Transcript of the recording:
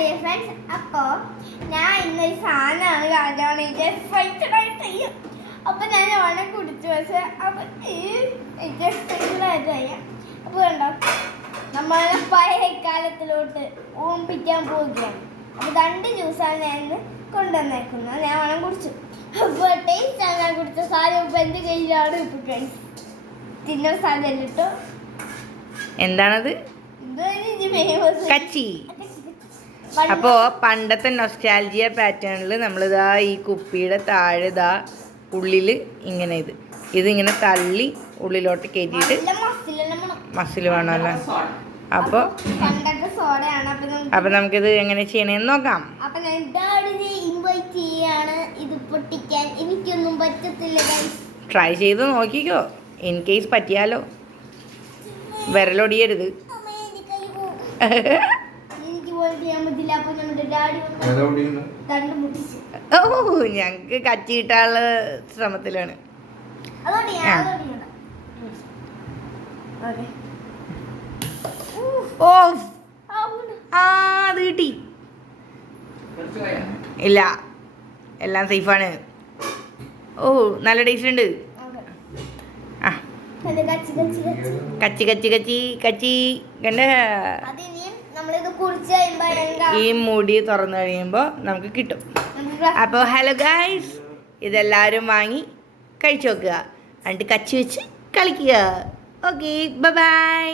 Dear friends, അപ്പോൾ ഞാൻ ഇന്നൊരു സാധനമാണ് കാണിക്കാൻ ചെയ്യും. അപ്പോൾ ഞാൻ ഓണം കുടിച്ചു പക്ഷേ അപ്പോൾ അറിയാം. അപ്പോൾ കണ്ടോ, നമ്മളെ പഴയ കാലത്തിലോട്ട് ഓർമ്മിപ്പിക്കാൻ പോവുകയാണ്. അപ്പോൾ 2 ജ്യൂസാണ് ഞാൻ ഇന്ന് കൊണ്ടുവന്നേക്കുന്നത്. ഞാൻ ഓണം കുടിച്ചു. അപ്പോൾ ടേസ്റ്റാണ് ഞാൻ കുടിച്ച സാധനം. ഇപ്പോൾ എൻ്റെ കയ്യിലാണ് ഇപ്പോൾ ഫ്രണ്ട്സ് തിന്നുന്ന സാധനം കേട്ടോ. എന്താണത്? കച്ചി. അപ്പോ പണ്ടത്തെ നൊസ്റ്റാൾജിയ പാറ്റേണിൽ നമ്മളിതാ ഈ കുപ്പിയുടെ താഴെ ഇതാ ഉള്ളില് ഇങ്ങനെ ഇതിങ്ങനെ തള്ളി ഉള്ളിലോട്ട് കയറ്റിയിട്ട് മസിൽ വേണമല്ലോ. അപ്പൊ നമുക്കിത് എങ്ങനെ ചെയ്യണേന്ന് നോക്കാം. എനിക്കൊന്നും പറ്റത്തില്ല. ട്രൈ ചെയ്ത് നോക്കിക്കോ, ഇൻ കേസ് പറ്റിയാലോ. വിരലൊടിയരുത്. ഓ, ഞങ്ങക്ക് കച്ചി കിട്ടാനുള്ള ശ്രമത്തിലാണ്. ഓ അത് കിട്ടി. ഇല്ല, എല്ലാം സേഫാണ്. ഓ നല്ല ടേസ്റ്റ് ഉണ്ട്. കച്ചി കച്ചി കച്ചി കച്ചി കണ്ട. ഈ മുടി തുറന്നു കഴിയുമ്പോൾ നമുക്ക് കിട്ടും. അപ്പോൾ ഹലോ ഗൈസ്, ഇതെല്ലാവരും വാങ്ങി കഴിച്ചു നോക്കുക, എന്നിട്ട് കച്ചി വെച്ച് കളിക്കുക. Okay, bye bye.